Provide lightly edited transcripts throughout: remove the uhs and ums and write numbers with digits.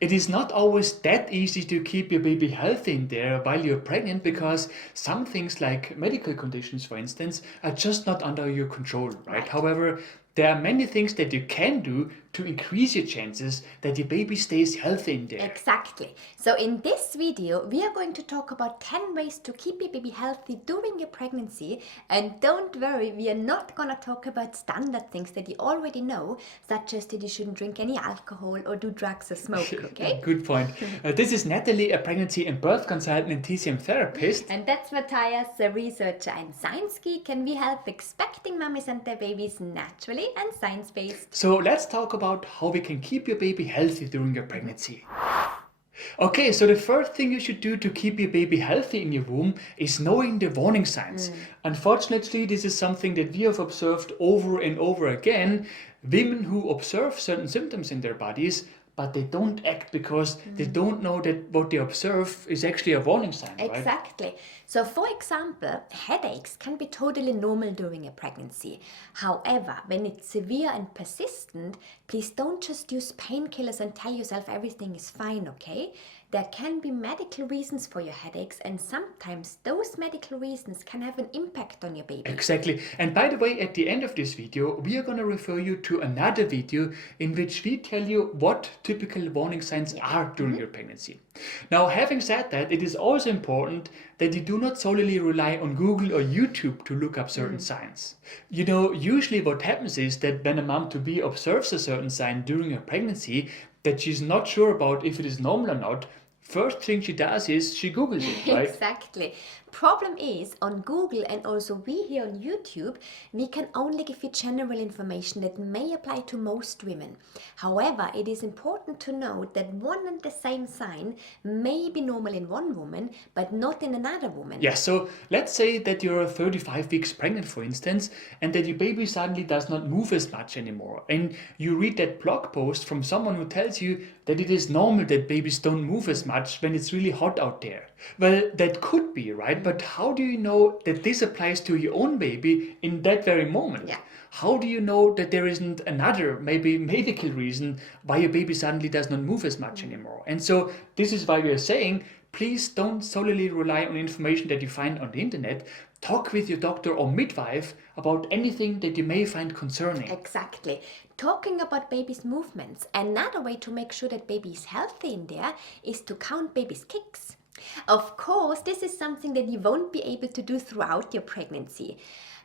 It is not always that easy to keep your baby healthy in there while you're pregnant because some things like medical conditions, for instance, are just not under your control, right? Right. However, there are many things that you can do to increase your chances that your baby stays healthy in there. Exactly. So in this video, we are going to talk about 10 ways to keep your baby healthy during your pregnancy. And don't worry, we are not going to talk about standard things that you already know, such as that you shouldn't drink any alcohol or do drugs or smoke, okay? Good point. This is Natalie, a pregnancy and birth consultant and TCM therapist. And that's Matthias, a researcher and science geek, and we help expecting mummies and their babies naturally and science-based. So let's talk about how we can keep your baby healthy during your pregnancy. Okay, so the first thing you should do to keep your baby healthy in your womb is knowing the warning signs. Unfortunately, this is something that we have observed over and over again. Women who observe certain symptoms in their bodies, but they don't act because they don't know that what they observe is actually a warning sign, right? Exactly. So, for example, headaches can be totally normal during a pregnancy. However, when it's severe and persistent, please don't just use painkillers and tell yourself everything is fine, okay? There can be medical reasons for your headaches, and sometimes those medical reasons can have an impact on your baby. Exactly. And by the way, at the end of this video, we are going to refer you to another video in which we tell you what typical warning signs are during your pregnancy. Now, having said that, it is also important that you do not solely rely on Google or YouTube to look up certain signs. You know, usually what happens is that when a mom-to-be observes a certain sign during her pregnancy that she's not sure about if it is normal or not, first thing she does is she Googles it, right? Exactly. Problem is, on Google and also we here on YouTube, we can only give you general information that may apply to most women. However, it is important to note that one and the same sign may be normal in one woman, but not in another woman. Yeah, so let's say that you're 35 weeks pregnant, for instance, and that your baby suddenly does not move as much anymore. And you read that blog post from someone who tells you that it is normal that babies don't move as much when it's really hot out there. Well, that could be, right? But how do you know that this applies to your own baby in that very moment? Yeah. How do you know that there isn't another, maybe medical reason why your baby suddenly does not move as much anymore? And so this is why we are saying, please don't solely rely on information that you find on the internet. Talk with your doctor or midwife about anything that you may find concerning. Exactly. Talking about baby's movements, another way to make sure that baby is healthy in there is to count baby's kicks. Of course, this is something that you won't be able to do throughout your pregnancy.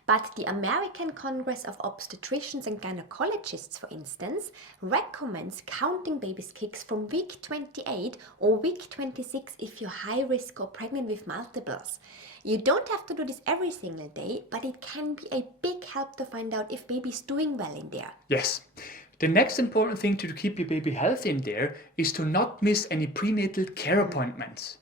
But the American Congress of Obstetricians and Gynecologists, for instance, recommends counting baby's kicks from week 28 or week 26 if you're high risk or pregnant with multiples. You don't have to do this every single day, but it can be a big help to find out if baby's doing well in there. Yes. The next important thing to keep your baby healthy in there is to not miss any prenatal care appointments.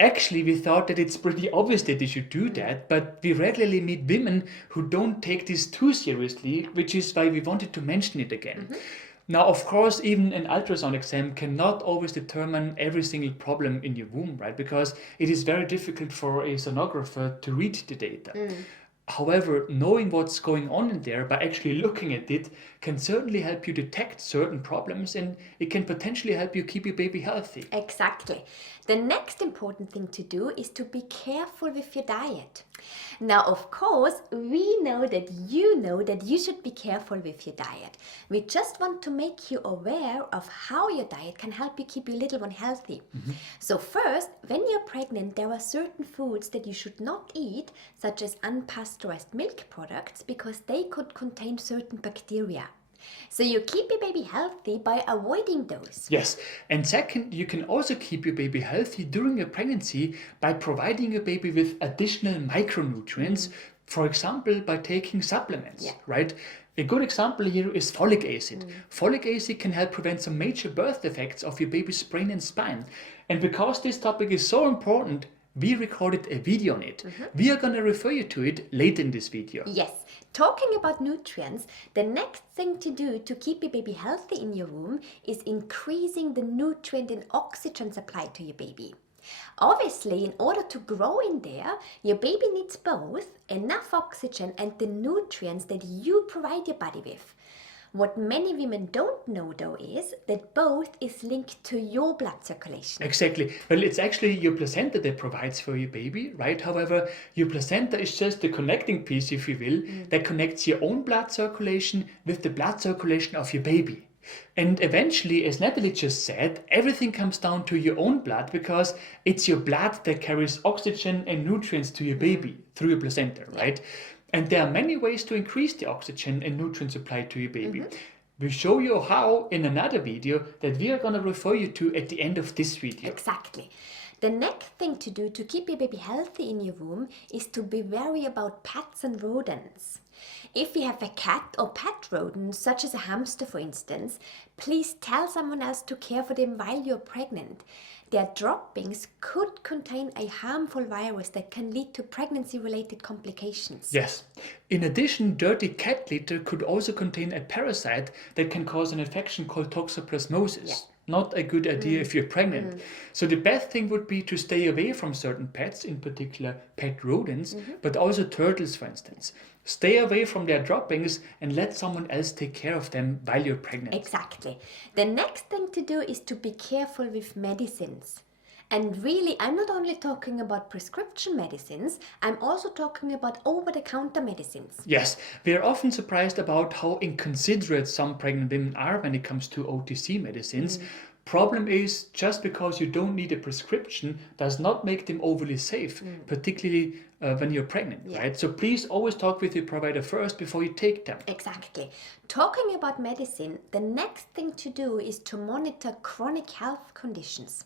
Actually, we thought that it's pretty obvious that they should do that, but we regularly meet women who don't take this too seriously, which is why we wanted to mention it again. Now, of course, even an ultrasound exam cannot always determine every single problem in your womb, right? Because it is very difficult for a sonographer to read the data. However, knowing what's going on in there by actually looking at it can certainly help you detect certain problems, and it can potentially help you keep your baby healthy. Exactly. The next important thing to do is to be careful with your diet. Now, of course, we know that you should be careful with your diet. We just want to make you aware of how your diet can help you keep your little one healthy. So first, when you're pregnant, there are certain foods that you should not eat, such as unpasteurized milk products, because they could contain certain bacteria. So you keep your baby healthy by avoiding those. Yes, and second, you can also keep your baby healthy during your pregnancy by providing your baby with additional micronutrients, for example, by taking supplements, right? A good example here is folic acid. Folic acid can help prevent some major birth defects of your baby's brain and spine. And because this topic is so important, we recorded a video on it. We are going to refer you to it later in this video. Yes, talking about nutrients, the next thing to do to keep your baby healthy in your womb is increasing the nutrient and oxygen supply to your baby. Obviously, in order to grow in there, your baby needs both enough oxygen and the nutrients that you provide your body with. What many women don't know though is that both is linked to your blood circulation. Exactly. Well, it's actually your placenta that provides for your baby, right? However, your placenta is just the connecting piece, if you will, that connects your own blood circulation with the blood circulation of your baby. And eventually, as Natalie just said, everything comes down to your own blood because it's your blood that carries oxygen and nutrients to your baby through your placenta, right? And there are many ways to increase the oxygen and nutrient supply to your baby. We show you how in another video that we are going to refer you to at the end of this video. Exactly. The next thing to do to keep your baby healthy in your womb is to be wary about pets and rodents. If you have a cat or pet rodent, such as a hamster for instance, please tell someone else to care for them while you're pregnant. Their droppings could contain a harmful virus that can lead to pregnancy-related complications. Yes. In addition, dirty cat litter could also contain a parasite that can cause an infection called toxoplasmosis. Not a good idea if you're pregnant. So the best thing would be to stay away from certain pets, in particular pet rodents, but also turtles, for instance. Stay away from their droppings and let someone else take care of them while you're pregnant. Exactly. The next thing to do is to be careful with medicines. And really, I'm not only talking about prescription medicines, I'm also talking about over-the-counter medicines. Yes, we are often surprised about how inconsiderate some pregnant women are when it comes to OTC medicines. Problem is, just because you don't need a prescription does not make them overly safe, particularly when you're pregnant, right? So please always talk with your provider first before you take them. Exactly. Talking about medicine, the next thing to do is to monitor chronic health conditions.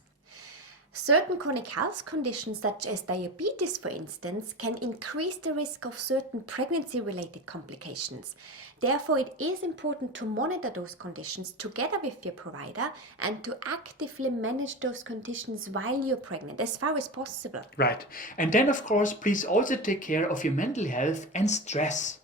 Certain chronic health conditions, such as diabetes, for instance, can increase the risk of certain pregnancy-related complications. Therefore, it is important to monitor those conditions together with your provider and to actively manage those conditions while you're pregnant, as far as possible. Right. And then, of course, please also take care of your mental health and stress.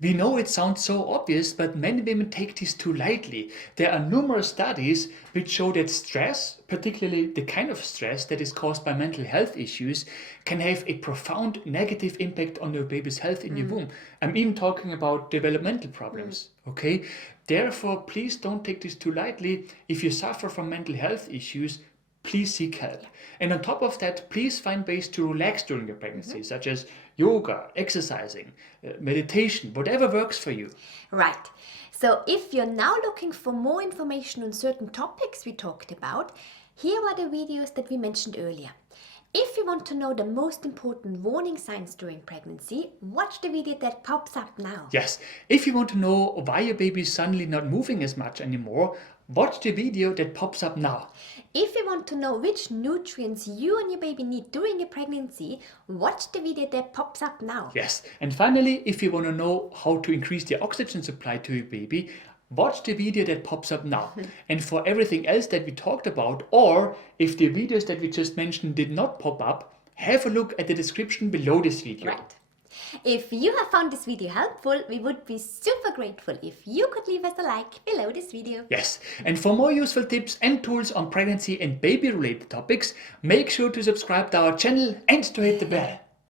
We know it sounds so obvious, but many women take this too lightly. There are numerous studies which show that stress, particularly the kind of stress that is caused by mental health issues, can have a profound negative impact on your baby's health in your womb. I'm even talking about developmental problems, okay? Therefore, please don't take this too lightly. If you suffer from mental health issues, please seek help. And on top of that, please find ways to relax during your pregnancy, such as yoga, exercising, meditation, whatever works for you. Right. So if you're now looking for more information on certain topics we talked about, here are the videos that we mentioned earlier. If you want to know the most important warning signs during pregnancy, watch the video that pops up now. Yes, if you want to know why your baby is suddenly not moving as much anymore, watch the video that pops up now. If you want to know which nutrients you and your baby need during your pregnancy, watch the video that pops up now. Yes, and finally, if you want to know how to increase the oxygen supply to your baby, watch the video that pops up now. And for everything else that we talked about, or if the videos that we just mentioned did not pop up, have a look at the description below this video. Right. If you have found this video helpful, we would be super grateful if you could leave us a like below this video. Yes, and for more useful tips and tools on pregnancy and baby related topics, make sure to subscribe to our channel and to hit the bell.